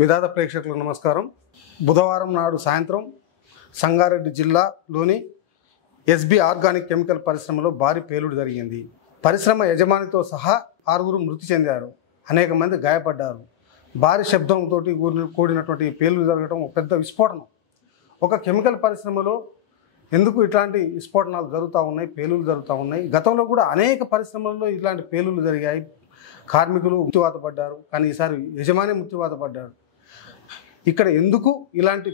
విధాత ప్రేక్షకులకు నమస్కారం. బుధవారం నాడు సాయంత్రం సంగారెడ్డి జిల్లాలోని ఎస్బి ఆర్గానిక్ కెమికల్ పరిశ్రమలో భారీ పేలుడు జరిగింది. పరిశ్రమ యజమానితో సహా 6 మృతి చెందారు, అనేక మంది గాయపడ్డారు. భారీ శబ్దంతో కూడినటువంటి పేలుడు జరగడం ఒక పెద్ద విస్ఫోటనం. ఒక కెమికల్ పరిశ్రమలో ఎందుకు ఇట్లాంటి విస్ఫోటనాలు జరుగుతూ ఉన్నాయి, పేలులు జరుగుతూ ఉన్నాయి. గతంలో కూడా అనేక పరిశ్రమల్లో ఇట్లాంటి పేలులు జరిగాయి. కార్మికులు మృత్యువాత పడ్డారు, కానీ ఈసారి యజమాని మృత్యువాత పడ్డారు. ఇక్కడ ఎందుకు ఇలాంటి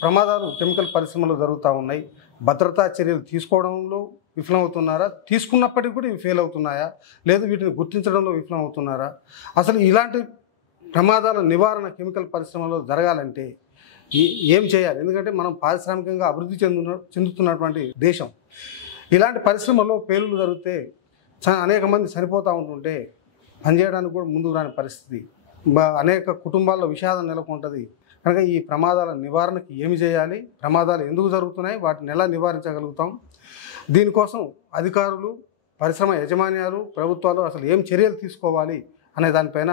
ప్రమాదాలు కెమికల్ పరిశ్రమలో జరుగుతూ ఉన్నాయి? భద్రతా చర్యలు తీసుకోవడంలో విఫలమవుతున్నారా? తీసుకున్నప్పటికీ కూడా ఇవి ఫెయిల్ అవుతున్నాయా? లేదు వీటిని గుర్తించడంలో విఫలమవుతున్నారా? అసలు ఇలాంటి ప్రమాదాల నివారణ కెమికల్ పరిశ్రమలో జరగాలంటే ఏం చేయాలి? ఎందుకంటే మనం పారిశ్రామికంగా అభివృద్ధి చెందుతున్నటువంటి దేశం. ఇలాంటి పరిశ్రమల్లో పేలులు జరిగితే అనేక మంది చనిపోతూ ఉంటుంటే పనిచేయడానికి కూడా ముందుకు రాని పరిస్థితి, అనేక కుటుంబాల్లో విషాదం నెలకొంటుంది. కనుక ఈ ప్రమాదాల నివారణకి ఏమి చేయాలి, ప్రమాదాలు ఎందుకు జరుగుతున్నాయి, వాటిని ఎలా నివారించగలుగుతాం, దీనికోసం అధికారులు, పరిశ్రమ యజమాన్యాలు, ప్రభుత్వాలు అసలు ఏం చర్యలు తీసుకోవాలి అనే దానిపైన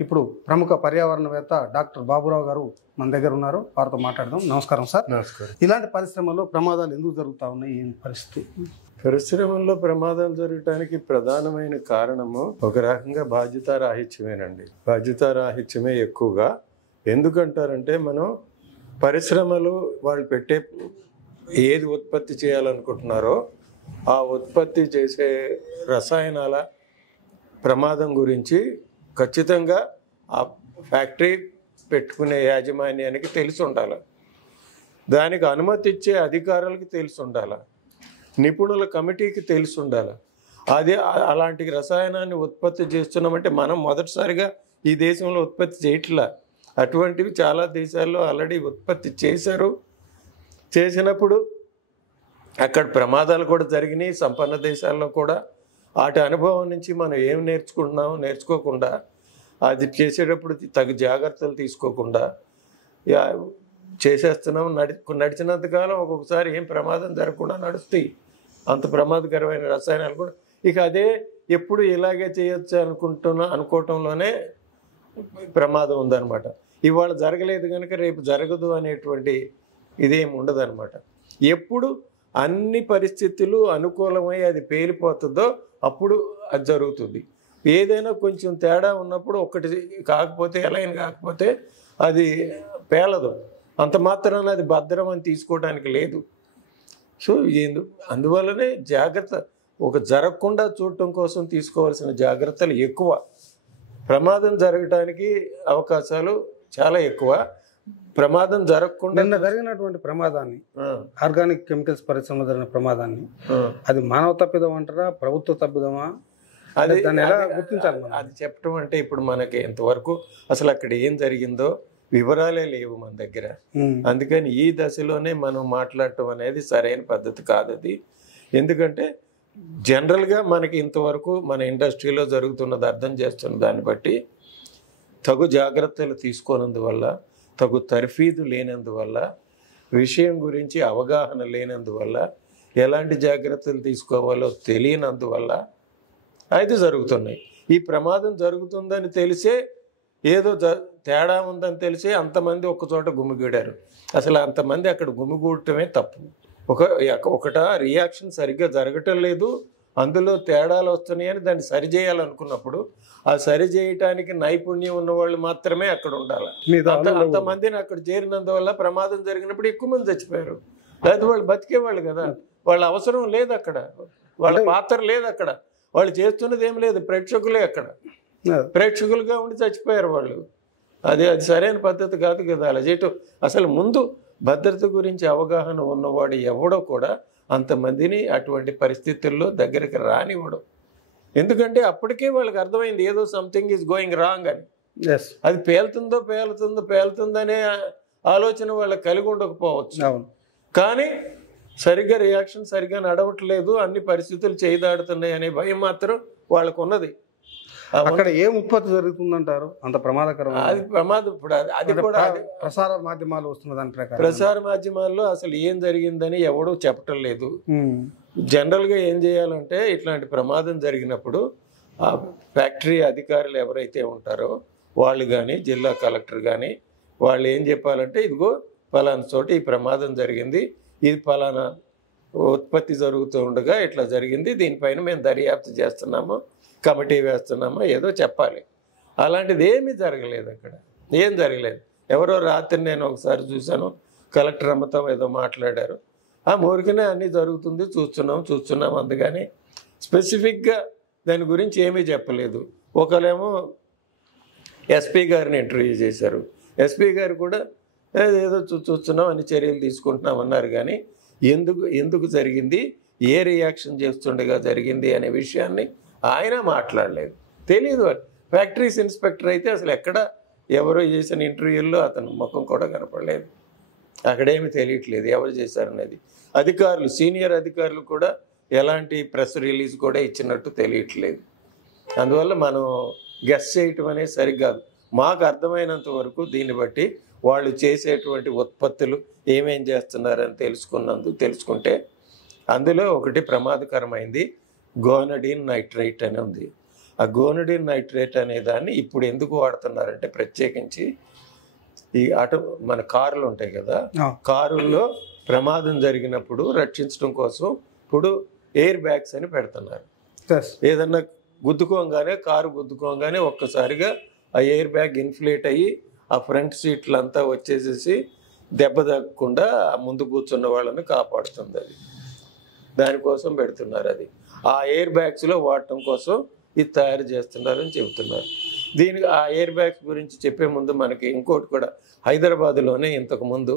ఇప్పుడు ప్రముఖ పర్యావరణవేత్త డాక్టర్ బాబురావు గారు మన దగ్గర ఉన్నారు. వారితో మాట్లాడదాం. నమస్కారం సార్. నమస్కారం. ఇలాంటి పరిశ్రమల్లో ప్రమాదాలు ఎందుకు జరుగుతూ ఉన్నాయి, ఏం పరిస్థితి? పరిశ్రమల్లో ప్రమాదాలు జరగటానికి ప్రధానమైన కారణము ఒక రకంగా బాధ్యతారాహిత్యమేనండి. బాధ్యతారాహిత్యమే ఎక్కువగా. ఎందుకంటారంటే మనం పరిశ్రమలు వాళ్ళు పెట్టే ఏది ఉత్పత్తి చేయాలనుకుంటున్నారో ఆ ఉత్పత్తి చేసే రసాయనాల ప్రమాదం గురించి ఖచ్చితంగా ఆ ఫ్యాక్టరీ పెట్టుకునే యాజమాన్యానికి తెలిసి ఉండాలి. దానికి అనుమతి ఇచ్చే అధికారులకి తెలిసి ఉండాలి. నిపుణుల కమిటీకి తెలిసి ఉండాలి. అదే అలాంటి రసాయనాన్ని ఉత్పత్తి చేస్తున్నామంటే మనం మొదటిసారిగా ఈ దేశంలో ఉత్పత్తి చేయట్లా. అటువంటివి చాలా దేశాల్లో ఆల్రెడీ ఉత్పత్తి చేశారు. చేసినప్పుడు అక్కడ ప్రమాదాలు కూడా జరిగినాయి. సంపన్న దేశాల్లో కూడా వాటి అనుభవం నుంచి మనం ఏం నేర్చుకుంటున్నామో నేర్చుకోకుండా, అది చేసేటప్పుడు తగు జాగ్రత్తలు తీసుకోకుండా చేసేస్తున్నాం. నడిచినంతకాలం ఒక్కొక్కసారి ఏం ప్రమాదం జరగకుండా నడుస్తాయి. అంత ప్రమాదకరమైన రసాయనాలు కూడా ఇక అదే ఎప్పుడు ఇలాగే చేయొచ్చు అనుకోవటంలోనే ప్రమాదం ఉందన్నమాట. ఇవాళ జరగలేదు కనుక రేపు జరగదు అనేటువంటి ఇదేం ఉండదన్నమాట. ఎప్పుడు అన్ని పరిస్థితులు అనుకూలమై అది పేలిపోతుందో అప్పుడు అది జరుగుతుంది. ఏదైనా కొంచెం తేడా ఉన్నప్పుడు ఒకటి కాకపోతే ఎలైన్ కాకపోతే అది పేలదు. అంత మాత్రాన అది భద్రం అని తీసుకోవడానికి లేదు. సో అందువల్లనే జాగ్రత్త ఒక జరగకుండా చూడటం కోసం తీసుకోవాల్సిన జాగ్రత్తలు ఎక్కువ. ప్రమాదం జరగటానికి అవకాశాలు చాలా ఎక్కువ. ప్రమాదం జరగకుండా నిన్న జరిగినటువంటి ప్రమాదాన్ని, ఆర్గానిక్ కెమికల్స్ పరిశ్రమలో జరిగిన ప్రమాదాన్ని, అది మానవ తప్పిదం అంటారా, ప్రభుత్వ తప్పిదమా? అది ఎలా గుర్తించాలి? అది చెప్పడం అంటే ఇప్పుడు మనకి ఎంతవరకు అసలు అక్కడ ఏం జరిగిందో వివరాలే లేవు మన దగ్గర. అందుకని ఈ దశలోనే మనం మాట్లాడటం అనేది సరైన పద్ధతి కాదు అది. ఎందుకంటే జనరల్గా మనకి ఇంతవరకు మన ఇండస్ట్రీలో జరుగుతున్నది అర్థం చేస్తున్న దాన్ని బట్టి తగు జాగ్రత్తలు తీసుకోనందువల్ల, తగు తర్ఫీదు లేనందువల్ల, విషయం గురించి అవగాహన లేనందువల్ల, ఎలాంటి జాగ్రత్తలు తీసుకోవాలో తెలియనందువల్ల అయితే జరుగుతున్నాయి. ఈ ప్రమాదం జరుగుతుందని తెలిసే, ఏదో తేడా ఉందని తెలిసే అంతమంది ఒక్కచోట గుమిగూడారు. అసలు అంతమంది అక్కడ గుమిగూడటమే తప్పు. ఒకట రియాక్షన్ సరిగ్గా జరగటం లేదు, అందులో తేడాలు వస్తున్నాయని దాన్ని సరిచేయాలనుకున్నప్పుడు ఆ సరి చేయటానికి నైపుణ్యం ఉన్న వాళ్ళు మాత్రమే అక్కడ ఉండాలి. అంతమందిని అక్కడ చేరినందువల్ల ప్రమాదం జరిగినప్పుడు ఎక్కువ మంది చచ్చిపోయారు. లేదా వాళ్ళు బతికేవాళ్ళు కదా, వాళ్ళ అవసరం లేదు అక్కడ, వాళ్ళ పాత్ర లేదు అక్కడ, వాళ్ళు చేస్తున్నది ఏం లేదు, ప్రేక్షకులే అక్కడ, ప్రేక్షకులుగా ఉండి చచ్చిపోయారు వాళ్ళు. అది సరైన పద్ధతి కాదు కదా అలా చేయటం. అసలు ముందు భద్రత గురించి అవగాహన ఉన్నవాడు ఎవడో కూడా అంతమందిని అటువంటి పరిస్థితుల్లో దగ్గరికి రానివ్వడం. ఎందుకంటే అప్పటికే వాళ్ళకి అర్థమైంది ఏదో సంథింగ్ ఈజ్ గోయింగ్ రాంగ్ అని. అది పేలుతుందనే ఆలోచన వాళ్ళకి కలిగి ఉండకపోవచ్చు, కానీ సరిగ్గా రియాక్షన్ సరిగ్గా నడవట్లేదు, అన్ని పరిస్థితులు చేయిదాడుతున్నాయి అనే భయం మాత్రం వాళ్ళకు ఉన్నది. అక్కడ ఏం ఉత్పత్తి జరుగుతుందంటారు అంత ప్రమాదకరం? అది ప్రమాదం. ఇప్పుడు అది కూడా ప్రసార మాధ్యమాలు వస్తున్న దాని ప్రకారం ప్రసార మాధ్యమాల్లో అసలు ఏం జరిగిందని ఎవడూ చెప్పటం లేదు. జనరల్గా ఏం చేయాలంటే ఇట్లాంటి ప్రమాదం జరిగినప్పుడు ఆ ఫ్యాక్టరీ అధికారులు ఎవరైతే ఉంటారో వాళ్ళు కానీ, జిల్లా కలెక్టర్ కానీ, వాళ్ళు ఏం చెప్పాలంటే ఇదిగో ఫలానా చోట ఈ ప్రమాదం జరిగింది, ఇది ఫలానా ఉత్పత్తి జరుగుతూ ఉండగా ఇట్లా జరిగింది, దీనిపైన మేము దర్యాప్తు చేస్తున్నాము, కమిటీ వేస్తున్నాము, ఏదో చెప్పాలి. అలాంటిది ఏమీ జరగలేదు అక్కడ, ఏం జరగలేదు. ఎవరో రాత్రి నేను ఒకసారి చూశాను, కలెక్టర్ అమ్మతో ఏదో మాట్లాడారు, ఆ ఊరికనే అన్నీ జరుగుతుంది చూస్తున్నాం అందుకని స్పెసిఫిక్గా దాని గురించి ఏమీ చెప్పలేదు. ఒకళ్ళేమో ఎస్పీ గారిని ఇంటర్వ్యూ చేశారు, ఎస్పీ గారు కూడా ఏదో చూస్తున్నాం అన్ని చర్యలు తీసుకుంటున్నాం అన్నారు, కానీ ఎందుకు జరిగింది, ఏ రియాక్షన్ చేస్తుండగా జరిగింది అనే విషయాన్ని ఆయన మాట్లాడలేదు. తెలియదు. ఫ్యాక్టరీస్ ఇన్స్పెక్టర్ అయితే అసలు ఎక్కడ ఎవరో చేసిన ఇంటర్వ్యూల్లో అతను ముఖం కూడా కనపడలేదు, అక్కడేమి తెలియట్లేదు ఎవరు చేశారనేది. అధికారులు, సీనియర్ అధికారులు కూడా ఎలాంటి ప్రెస్ రిలీజ్ కూడా ఇచ్చినట్టు తెలియట్లేదు. అందువల్ల మనం గెస్ చేయటం అనేది సరిగ్గాదు. మాకు అర్థమైనంత వరకు దీన్ని బట్టి వాళ్ళు చేసేటువంటి ఉత్పత్తులు ఏమేం చేస్తున్నారని తెలుసుకుంటే అందులో ఒకటి ప్రమాదకరమైంది గోనడిన్ నైట్రేట్ అని ఉంది. ఆ గోనడిన్ నైట్రేట్ అనే దాన్ని ఇప్పుడు ఎందుకు వాడుతున్నారంటే ప్రత్యేకించి ఈ మన కారులు ఉంటాయి కదా, కారుల్లో ప్రమాదం జరిగినప్పుడు రక్షించడం కోసం ఇప్పుడు ఎయిర్ బ్యాగ్స్ అని పెడుతున్నారు. ఏదన్నా కారు గుద్దుకోగానే ఒక్కసారిగా ఆ ఎయిర్ బ్యాగ్ ఇన్ఫ్లేట్ అయ్యి ఆ ఫ్రంట్ సీట్లంతా వచ్చేసేసి దెబ్బ తగ్గకుండా ముందు కూర్చున్న వాళ్ళని కాపాడుతుంది. అది దానికోసం పెడుతున్నారు. అది ఆ ఎయిర్ బ్యాగ్స్లో వాడటం కోసం ఇది తయారు చేస్తున్నారని చెబుతున్నారు. దీనికి ఆ ఎయిర్ బ్యాగ్స్ గురించి చెప్పే ముందు మనకి ఇంకోటి కూడా, హైదరాబాద్లోనే ఇంతకుముందు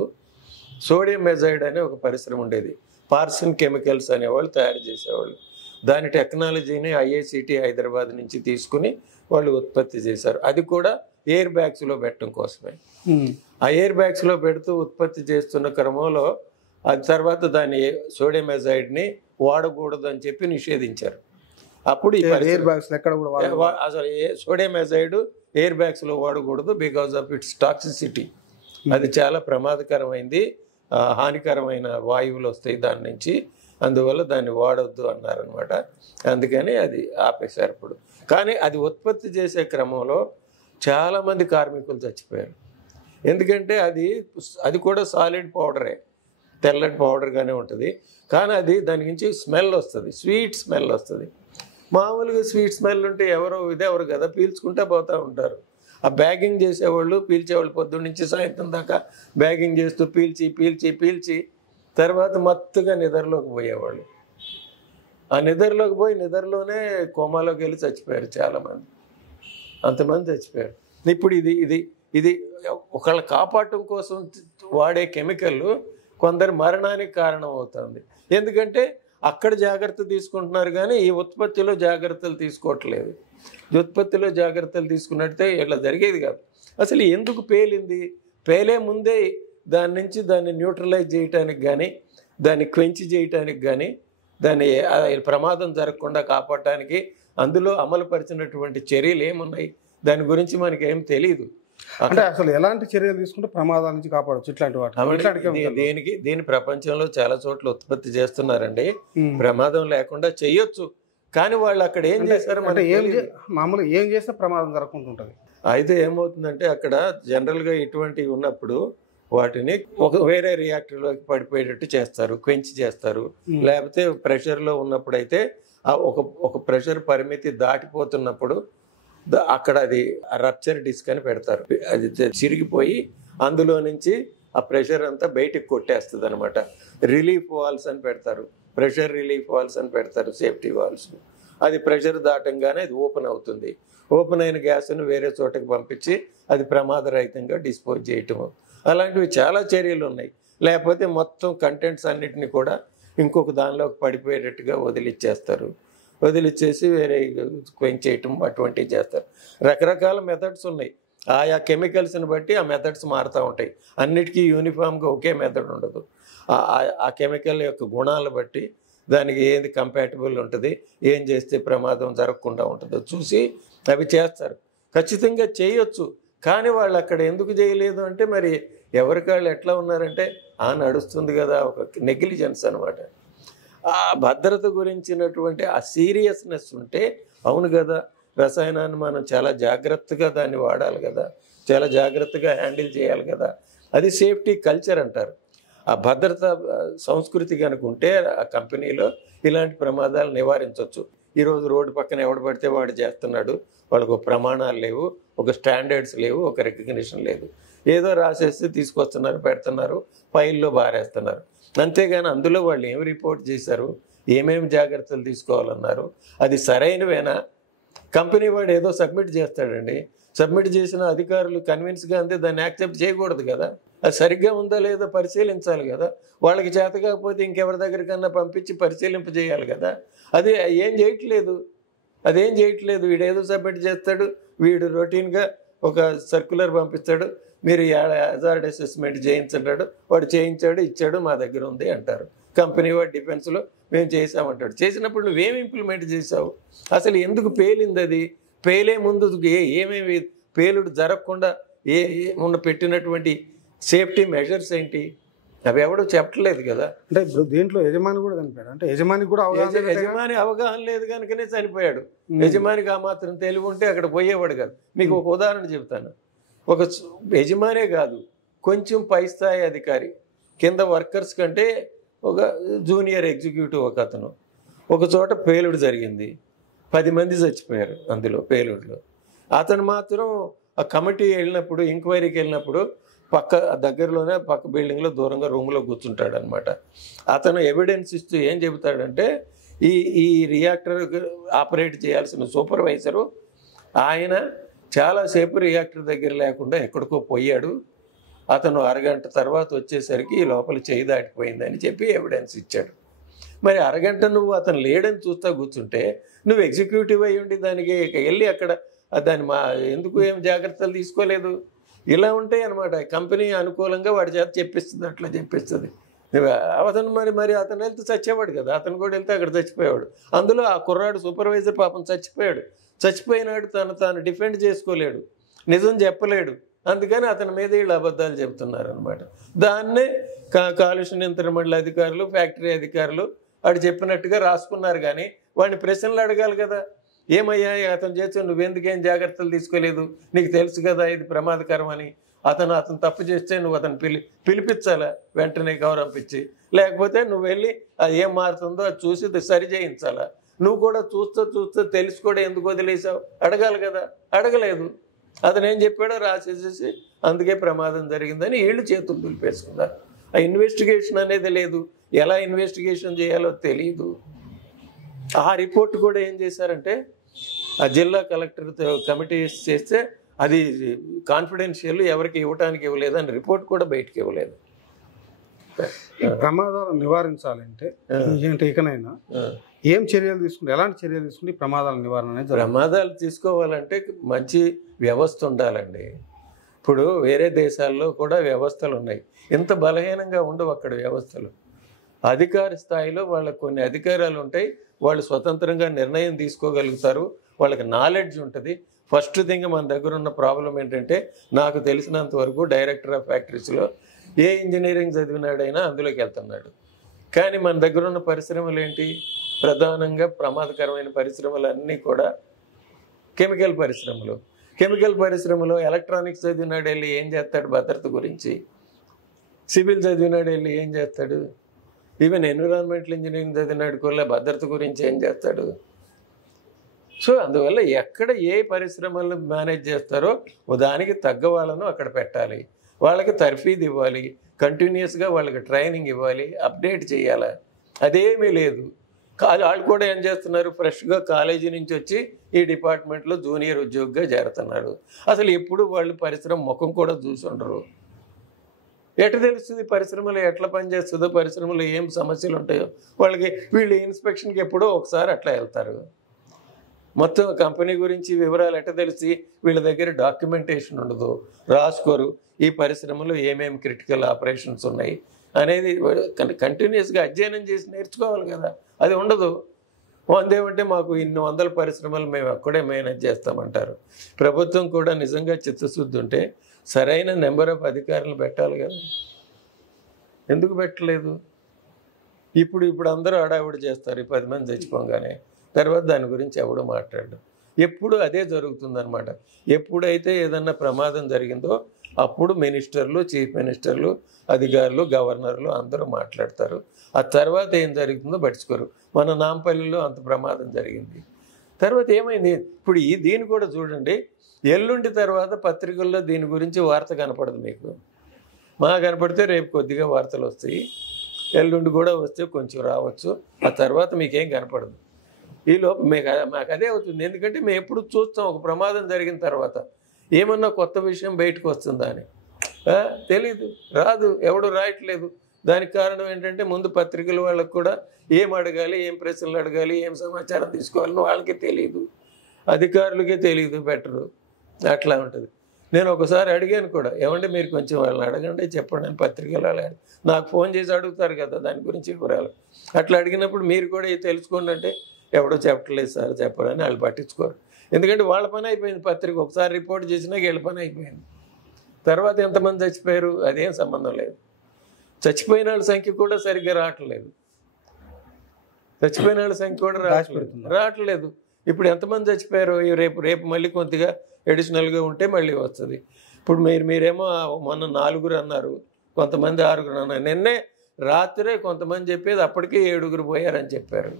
సోడియం మెజైడ్ అనే ఒక పరిశ్రమ ఉండేది. పార్సన్ కెమికల్స్ అనేవాళ్ళు తయారు చేసేవాళ్ళు. దాని టెక్నాలజీని ఐఐసిటి హైదరాబాద్ నుంచి తీసుకుని వాళ్ళు ఉత్పత్తి చేశారు. అది కూడా ఎయిర్ బ్యాగ్స్లో పెట్టడం కోసమే. ఆ ఎయిర్ బ్యాగ్స్లో పెడుతూ ఉత్పత్తి చేస్తున్న క్రమంలో అది తర్వాత దాని సోడియం మెజైడ్ని వాడకూడదు అని చెప్పి నిషేధించారు. అప్పుడు ఎయిర్ బ్యాగ్స్ ఎక్కడ కూడా అసలు సోడియం మెజైడ్ ఎయిర్ బ్యాగ్స్లో వాడకూడదు, బికాజ్ ఆఫ్ ఇట్స్ టాక్సిసిటీ. అది చాలా ప్రమాదకరమైంది, హానికరమైన వాయువులు వస్తాయి దాని నుంచి, అందువల్ల దాన్ని వాడవద్దు అన్నారనమాట. అందుకని అది ఆపేశారు ఇప్పుడు. కానీ అది ఉత్పత్తి చేసే క్రమంలో చాలామంది కార్మికులు చచ్చిపోయారు. ఎందుకంటే అది కూడా సాలిడ్ పౌడరే, తెల్లటి పౌడర్గానే ఉంటుంది. కానీ అది దాని నుంచి స్మెల్ వస్తుంది, స్వీట్ స్మెల్ వస్తుంది. మామూలుగా స్వీట్ స్మెల్ ఉంటే ఎవరు కదా పీల్చుకుంటూ పోతూ ఉంటారు. ఆ బ్యాగింగ్ చేసేవాళ్ళు పీల్చేవాళ్ళు పొద్దున్న నుంచి సాయంత్రం దాకా బ్యాగింగ్ చేస్తూ పీల్చి తర్వాత మత్తుగా నిద్రలోకి పోయేవాళ్ళు. ఆ నిద్రలోకి పోయి నిద్రలోనే కోమాలోకి వెళ్ళి చచ్చిపోయారు చాలామంది, అంతమంది చచ్చిపోయారు. ఇప్పుడు ఇది ఒకళ్ళ కాపాడటం కోసం వాడే కెమికల్ కొందరు మరణానికి కారణం అవుతుంది. ఎందుకంటే అక్కడ జాగ్రత్త తీసుకుంటున్నారు కానీ ఈ ఉత్పత్తిలో జాగ్రత్తలు తీసుకోవట్లేదు. ఉత్పత్తిలో జాగ్రత్తలు తీసుకున్నట్టే ఇట్లా జరిగేది కాదు. అసలు ఎందుకు పేలింది, పేలే ముందే దాన్ని న్యూట్రలైజ్ చేయటానికి కానీ, దాన్ని క్వెంచ్ చేయటానికి కానీ, దాన్ని ప్రమాదం జరగకుండా కాపాడటానికి అందులో అమలుపరిచినటువంటి చర్యలు ఏమున్నాయి దాని గురించి మనకి ఏం తెలియదు. అంటే అసలు ఎలాంటి చర్యలు తీసుకుంటే ప్రమాదాల నుంచి కాపాడవచ్చు ఇట్లాంటి వాటి దీని ప్రపంచంలో చాలా చోట్ల ఉత్పత్తి చేస్తున్నారండి. ప్రమాదం లేకుండా చెయ్యొచ్చు, కానీ వాళ్ళు అక్కడ ఏం చేశారు మామూలుగా ఏం చేస్తే ప్రమాదం జరగకుంటుంటుంది. అయితే ఏమవుతుందంటే అక్కడ జనరల్గా ఇటువంటివి ఉన్నప్పుడు వాటిని వేరే రియాక్టర్లోకి పడిపోయేటట్టు చేస్తారు, క్వెంచ్ చేస్తారు. లేకపోతే ప్రెషర్లో ఉన్నప్పుడు అయితే ఒక ప్రెషర్ పరిమితి దాటిపోతున్నప్పుడు అక్కడ అది రప్చర్ డిస్క్ అని పెడతారు. అది చిరిగిపోయి అందులో నుంచి ఆ ప్రెషర్ అంతా బయటికి కొట్టేస్తుంది అనమాట. రిలీఫ్ వాల్స్ అని పెడతారు, ప్రెషర్ రిలీఫ్ వాల్స్ అని పెడతారు, సేఫ్టీ వాల్స్. అది ప్రెషర్ దాటంగానే అది ఓపెన్ అవుతుంది. ఓపెన్ అయిన గ్యాస్ను వేరే చోటకి పంపించి అది ప్రమాదరహితంగా డిస్పోజ్ చేయటము, అలాంటివి చాలా చర్యలు ఉన్నాయి. లేకపోతే మొత్తం కంటెంట్స్ అన్నిటిని కూడా ఇంకొక దానిలోకి పడిపోయేటట్టుగా వదిలిచ్చేసి వేరే క్వెంచ్ చేయటం అటువంటివి చేస్తారు. రకరకాల మెథడ్స్ ఉన్నాయి. ఆయా కెమికల్స్ని బట్టి ఆ మెథడ్స్ మారుతూ ఉంటాయి. అన్నిటికీ యూనిఫామ్గా ఒకే మెథడ్ ఉండదు. ఆ కెమికల్ యొక్క గుణాలను బట్టి దానికి ఏది కంపాటబుల్ ఉంటుంది, ఏం చేస్తే ప్రమాదం జరగకుండా ఉంటుందో చూసి అవి చేస్తారు. ఖచ్చితంగా చేయొచ్చు, కానీ వాళ్ళు అక్కడ ఎందుకు చేయలేదు అంటే మరి ఎవరికాళ్ళు ఎట్లా ఉన్నారంటే నడుస్తుంది కదా, ఒక నెగ్లిజెన్స్ అనమాట. ఆ భద్రత గురించినటువంటి ఆ సీరియస్నెస్ ఉంటే అవును కదా రసాయనాన్ని మనం చాలా జాగ్రత్తగా దాన్ని వాడాలి కదా, చాలా జాగ్రత్తగా హ్యాండిల్ చేయాలి కదా. అది సేఫ్టీ కల్చర్ అంటారు. ఆ భద్రత సంస్కృతి కనుక ఉంటే ఆ కంపెనీలో ఇలాంటి ప్రమాదాలు నివారించవచ్చు. ఈరోజు రోడ్డు పక్కన ఎవడు పడితే వాడు చేస్తున్నాడు, వాళ్ళకు ఒక ప్రమాణాలు లేవు, ఒక స్టాండర్డ్స్ లేవు, ఒక రికగ్నిషన్ లేదు. ఏదో రాసేసి తీసుకొస్తున్నారు, పెడుతున్నారు, ఫైల్లో బారేస్తున్నారు. అంతేగాని అందులో వాళ్ళు ఏమి రిపోర్ట్ చేశారు, ఏమేమి జాగ్రత్తలు తీసుకోవాలన్నారు, అది సరైనవేనా? కంపెనీ వాడు ఏదో సబ్మిట్ చేస్తాడండి, సబ్మిట్ చేసిన అధికారులు కన్విన్స్గా అంతే దాన్ని యాక్సెప్ట్ చేయకూడదు కదా. అది సరిగ్గా ఉందా లేదో పరిశీలించాలి కదా. వాళ్ళకి చేత కాకపోతే ఇంకెవరి దగ్గరికన్నా పంపించి పరిశీలింప చేయాలి కదా. అది ఏం చేయట్లేదు, అదేం చేయట్లేదు. వీడు ఏదో సబ్మిట్ చేస్తాడు, వీడు రొటీన్గా ఒక సర్క్యులర్ పంపిస్తాడు, మీరు హజార్డ్ అసెస్మెంట్ చేయించాడు, వాడు చేయించాడు, ఇచ్చాడు, మా దగ్గర ఉంది అంటారు. కంపెనీ వాడు డిఫెన్స్లో మేము చేసామంటాడు. చేసినప్పుడు నువ్వేమి ఇంప్లిమెంట్ చేసావు? అసలు ఎందుకు పేలింది? అది పేలే ముందు ఏమేమి పేలుడు జరగకుండా పెట్టినటువంటి సేఫ్టీ మెజర్స్ ఏంటి? అవి ఎవడో చెప్పట్లేదు కదా. అంటే ఇప్పుడు దీంట్లో యజమాని కూడా చనిపోయాడు, అంటే యజమానికి కూడా యజమాని అవగాహన లేదు కనుకనే చనిపోయాడు. యజమానికి ఆ మాత్రం తెలివి ఉంటే అక్కడ పోయేవాడు కాదు. మీకు ఒక ఉదాహరణ చెప్తాను. ఒక యజమానే కాదు, కొంచెం పై స్థాయి అధికారి, కింద వర్కర్స్ కంటే ఒక జూనియర్ ఎగ్జిక్యూటివ్ ఒక అతను, ఒక చోట పేలుడు జరిగింది, 10 మంది చచ్చిపోయారు అందులో పేలుడులో. అతను మాత్రం ఆ కమిటీ వెళ్ళినప్పుడు, ఎంక్వైరీకి వెళ్ళినప్పుడు దగ్గరలోనే పక్క బిల్డింగ్లో దూరంగా రూమ్లో కూర్చుంటాడు అనమాట. అతను ఎవిడెన్స్ ఇస్తూ ఏం చెబుతాడంటే, ఈ రియాక్టర్ ఆపరేట్ చేయాల్సిన సూపర్వైజరు ఆయన చాలాసేపు రియాక్టర్ దగ్గర లేకుండా ఎక్కడికో పోయాడు, అతను అరగంట తర్వాత వచ్చేసరికి లోపల చేయి దాటిపోయిందని చెప్పి ఎవిడెన్స్ ఇచ్చాడు. మరి అరగంట నువ్వు అతను లేడని చూస్తా కూర్చుంటే నువ్వు ఎగ్జిక్యూటివ్ అయ్యి ఉండి దానికి వెళ్ళి అక్కడ దాన్ని ఎందుకు ఏం జాగ్రత్తలు తీసుకోలేదు? ఇలా ఉంటాయి అనమాట. కంపెనీ అనుకూలంగా వాడి చేత చెప్పిస్తుంది, అట్లా చెప్పిస్తుంది. అతను మరి అతను వెళ్తే చచ్చేవాడు కదా, అతను కూడా వెళ్తే అక్కడ చచ్చిపోయేవాడు. అందులో ఆ కుర్రాడు సూపర్వైజర్ పాపం చచ్చిపోయాడు. చచ్చిపోయినాడు, తాను డిఫెండ్ చేసుకోలేడు, నిజం చెప్పలేడు. అందుకని అతని మీద వీళ్ళు అబద్ధాలు చెబుతున్నారు అనమాట. దాన్నే కాలుష్య నియంత్రణ మండలి అధికారులు, ఫ్యాక్టరీ అధికారులు వాడు చెప్పినట్టుగా రాసుకున్నారు. కానీ వాడిని ప్రశ్నలు అడగాలి కదా. ఏమయ్యా అతను చేస్తే నువ్వెందుకేం జాగ్రత్తలు తీసుకోలేదు, నీకు తెలుసు కదా ఇది ప్రమాదకరం అని. అతను తప్పు చేస్తే నువ్వు అతను పిలిపించాలా, వెంటనే గౌరవించి. లేకపోతే నువ్వు వెళ్ళి అది ఏం మారుతుందో అది చూసి సరి చేయించాలా. నువ్వు కూడా చూస్తూ తెలిసి కూడా ఎందుకు వదిలేసావు అడగాలి కదా. అడగలేదు. అతను ఏం చెప్పాడో రాసేసేసి అందుకే ప్రమాదం జరిగిందని వీళ్ళు చేతులు దులిపేసుకున్నారు. ఆ ఇన్వెస్టిగేషన్ అనేది లేదు, ఎలా ఇన్వెస్టిగేషన్ చేయాలో తెలియదు. ఆ రిపోర్ట్ కూడా ఏం చేశారంటే, ఆ జిల్లా కలెక్టర్ కమిటీ చేస్తే అది కాన్ఫిడెన్షియల్, ఎవరికి ఇవ్వటానికి ఇవ్వలేదు అని రిపోర్ట్ కూడా బయటకు ఇవ్వలేదు. ప్రమాదాలు నివారించాలంటే ఇకనైనా ఏం చర్యలు తీసుకుంటే, ఎలాంటి చర్యలు తీసుకుంటే ప్రమాదాల నివారణ అనేది? ప్రమాదాలు తీసుకోవాలంటే మంచి వ్యవస్థ ఉండాలండి. ఇప్పుడు వేరే దేశాల్లో కూడా వ్యవస్థలు ఉన్నాయి, ఇంత బలహీనంగా ఉండవు అక్కడ వ్యవస్థలు. అధికార స్థాయిలో వాళ్ళకు కొన్ని అధికారాలు ఉంటాయి, వాళ్ళు స్వతంత్రంగా నిర్ణయం తీసుకోగలుగుతారు, వాళ్ళకి నాలెడ్జ్ ఉంటుంది. ఫస్ట్ థింగ్ మన దగ్గర ఉన్న ప్రాబ్లం ఏంటంటే, నాకు తెలిసినంత వరకు డైరెక్టర్ ఆఫ్ ఫ్యాక్టరీస్లో ఏ ఇంజనీరింగ్ చదివినాడైనా అందులోకి వెళ్తున్నాడు. కానీ మన దగ్గర ఉన్న పరిశ్రమలు ఏంటి? ప్రధానంగా ప్రమాదకరమైన పరిశ్రమలు అన్నీ కూడా కెమికల్ పరిశ్రమలు. కెమికల్ పరిశ్రమలో ఎలక్ట్రానిక్స్ చదివినాడు వెళ్ళి ఏం చేస్తాడు భద్రత గురించి? సివిల్ చదివినాడు వెళ్ళి ఏం చేస్తాడు? ఈవెన్ ఎన్విరాన్మెంటల్ ఇంజనీరింగ్ చదివినాడు కూడా భద్రత గురించి ఏం చేస్తాడు? సో అందువల్ల ఎక్కడ ఏ పరిశ్రమలను మేనేజ్ చేస్తారో దానికి తగ్గ వాళ్ళను అక్కడ పెట్టాలి, వాళ్ళకి తర్ఫీదు ఇవ్వాలి, కంటిన్యూస్గా వాళ్ళకి ట్రైనింగ్ ఇవ్వాలి, అప్డేట్ చేయాలి. అదేమీ లేదు. వాళ్ళు కూడా ఏం చేస్తున్నారు, ఫ్రెష్గా కాలేజీ నుంచి వచ్చి ఈ డిపార్ట్మెంట్లో జూనియర్ ఉద్యోగిగా చేరుతున్నారు. అసలు ఎప్పుడు వాళ్ళు పరిశ్రమ ముఖం కూడా చూసి ఉండరు. ఎట్లా తెలుస్తుంది పరిశ్రమలో ఎట్లా పనిచేస్తుందో, పరిశ్రమలో ఏం సమస్యలు ఉంటాయో వాళ్ళకి? వీళ్ళు ఇన్స్పెక్షన్కి ఎప్పుడో ఒకసారి అట్లా వెళ్తారు. మొత్తం కంపెనీ గురించి వివరాలు ఎట్లా తెలిసి? వీళ్ళ దగ్గర డాక్యుమెంటేషన్ ఉండదు, రాసుకోరు. ఈ పరిశ్రమలో ఏమేమి క్రిటికల్ ఆపరేషన్స్ ఉన్నాయి అనేది కంటిన్యూస్గా అధ్యయనం చేసి నేర్చుకోవాలి కదా. అది ఉండదు. వందేమంటే మాకు ఇన్ని 100 పరిశ్రమలు మేము అక్కడే మేనేజ్ చేస్తామంటారు. ప్రభుత్వం కూడా నిజంగా చిత్తశుద్ధి ఉంటే సరైన నెంబర్ ఆఫ్ అధికారులు పెట్టాలి కదా. ఎందుకు పెట్టలేదు? ఇప్పుడు అందరూ హడావుడి చేస్తారు. ఈ 10 మంది చచ్చిపోగానే తర్వాత దాని గురించి ఎవడో మాట్లాడు. ఎప్పుడు అదే జరుగుతుందన్నమాట. ఎప్పుడైతే ఏదన్నా ప్రమాదం జరిగిందో అప్పుడు మినిస్టర్లు, చీఫ్ మినిస్టర్లు, అధికారులు, గవర్నర్లు అందరూ మాట్లాడతారు. ఆ తర్వాత ఏం జరుగుతుందో పట్టించుకోరు. మన నాంపల్లిలో అంత ప్రమాదం జరిగింది. తర్వాత ఏమైంది? ఇప్పుడు దీన్ని కూడా చూడండి, ఎల్లుండి తర్వాత పత్రికల్లో దీని గురించి వార్త కనపడదు మీకు. మా కనపడితే రేపు కొద్దిగా వార్తలు వస్తాయి, ఎల్లుండి కూడా వస్తే కొంచెం రావచ్చు, ఆ తర్వాత మీకేం కనపడదు. ఈలోపు మాకు అదే అవుతుంది. ఎందుకంటే మేము ఎప్పుడు చూస్తాం ఒక ప్రమాదం జరిగిన తర్వాత ఏమన్నా కొత్త విషయం బయటకు వస్తుందా అని. తెలీదు, రాదు, ఎవడు రాయట్లేదు. దానికి కారణం ఏంటంటే ముందు పత్రికల వాళ్ళకు కూడా ఏం అడగాలి, ఏం ప్రశ్నలు అడగాలి, ఏం సమాచారం తీసుకోవాలని వాళ్ళకే తెలియదు, అధికారులకే తెలియదు, బెటరు. అట్లా ఉంటుంది. నేను ఒకసారి అడిగాను కూడా, ఏమంటే మీరు కొంచెం వాళ్ళని అడగండి, చెప్పండి అని పత్రికలు అడిగాను. నాకు ఫోన్ చేసి అడుగుతారు కదా దాని గురించి వివరాలు. అట్లా అడిగినప్పుడు మీరు కూడా ఇది తెలుసుకోండి అంటే ఎవడో చెప్పట్లేదు సార్, చెప్పరని వాళ్ళు పట్టించుకోరు. ఎందుకంటే వాళ్ళ పని అయిపోయింది. పత్రిక ఒకసారి రిపోర్ట్ చేసినా వీళ్ళ పని అయిపోయింది. తర్వాత ఎంతమంది చచ్చిపోయారు అదేం సంబంధం లేదు. చచ్చిపోయిన వాళ్ళ సంఖ్య కూడా సరిగ్గా రావట్లేదు. చచ్చిపోయిన వాళ్ళ సంఖ్య కూడా రావట్లేదు. ఇప్పుడు ఎంతమంది చచ్చిపోయారు? రేపు మళ్ళీ కొద్దిగా అడిషనల్గా ఉంటే మళ్ళీ వస్తుంది. ఇప్పుడు మీరేమో మొన్న 4 అన్నారు, కొంతమంది 6 అన్నారు. నిన్నే రాత్రే కొంతమంది చెప్పేది అప్పటికే 7 పోయారని చెప్పారు.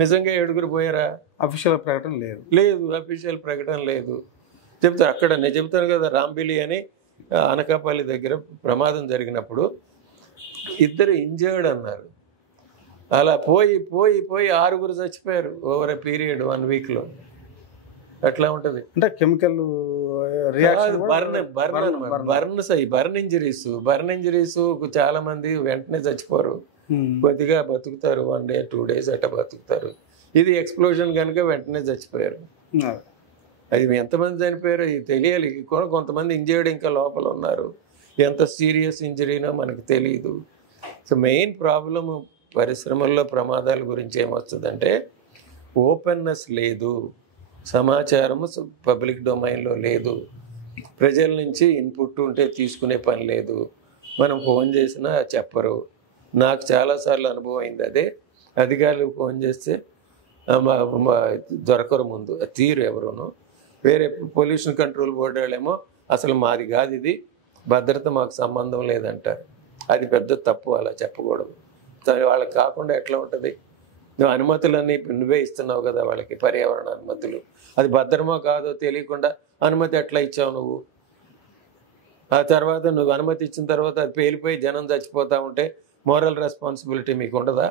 నిజంగా 7 పోయారా? అఫీషియల్ ప్రకటన లేదు, అఫీషియల్ ప్రకటన లేదు. చెప్తారు అక్కడ. నేను చెప్తాను కదా, రాంబిలి అని అనకాపల్లి దగ్గర ప్రమాదం జరిగినప్పుడు 2 ఇంజర్డ్ అన్నారు. అలా పోయి 6 చచ్చిపోయారు ఓవర్ ఎ పీరియడ్ 1 వీక్లో. అట్లా ఉంటుంది. అంటే కెమికల్ రియాక్షన్, బర్న్ ఇంజరీస్ చాలా మంది వెంటనే చచ్చిపోరు, కొద్దిగా బతుకుతారు. 1 day 2 days అట్లా బతుకుతారు. ఇది ఎక్స్ప్లోజన్ కనుక వెంటనే చచ్చిపోయారు. అది ఎంతమంది చనిపోయారో ఇది తెలియాలి. కూడా కొంతమంది ఇంజర్డ్ ఇంకా లోపల ఉన్నారు. ఎంత సీరియస్ ఇంజరీనో మనకు తెలియదు. సో మెయిన్ ప్రాబ్లము పరిశ్రమల్లో ప్రమాదాల గురించి ఏమొస్తుందంటే ఓపెన్నెస్ లేదు, సమాచారము పబ్లిక్ డొమైన్లో లేదు, ప్రజల నుంచి ఇన్పుట్ ఉంటే తీసుకునే పని లేదు, మనం ఫోన్ చేసినా చెప్పరు. నాకు చాలాసార్లు అనుభవం అయింది అదే. అధికారులకు ఫోన్ చేస్తే దొరకరు, ముందు తీరు ఎవరును. వేరే పొల్యూషన్ కంట్రోల్ బోర్డు వాళ్ళేమో అసలు మాది కాదు ఇది, భద్రత మాకు సంబంధం లేదంటారు. అది పెద్ద తప్పు, అలా చెప్పకూడదు. వాళ్ళకి కాకుండా ఎట్లా ఉంటుంది? నువ్వు అనుమతులన్నీ నువ్వే ఇస్తున్నావు కదా వాళ్ళకి, పర్యావరణ అనుమతులు. అది భద్రమో కాదో తెలియకుండా అనుమతి ఎట్లా ఇచ్చావు నువ్వు? ఆ తర్వాత నువ్వు అనుమతి ఇచ్చిన తర్వాత అది పేలిపోయి జనం చచ్చిపోతూ ఉంటే మోరల్ రెస్పాన్సిబిలిటీ మీకు ఉండదా?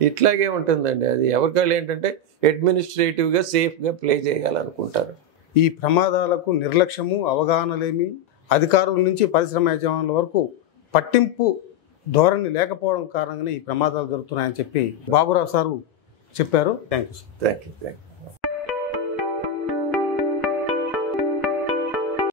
ఇట్లాగే ఉంటుందండి. అది ఎవరికాళ్ళు ఏంటంటే అడ్మినిస్ట్రేటివ్గా సేఫ్గా ప్లే చేయాలనుకుంటారు. ఈ ప్రమాదాలకు నిర్లక్ష్యము, అవగాహనలేమి, అధికారుల నుంచి పరిశ్రమ యజమానుల వరకు పట్టింపు ధోరణి లేకపోవడం కారణంగానే ఈ ప్రమాదాలు జరుగుతున్నాయని చెప్పి బాబురావు సారు చెప్పారు. Thank you.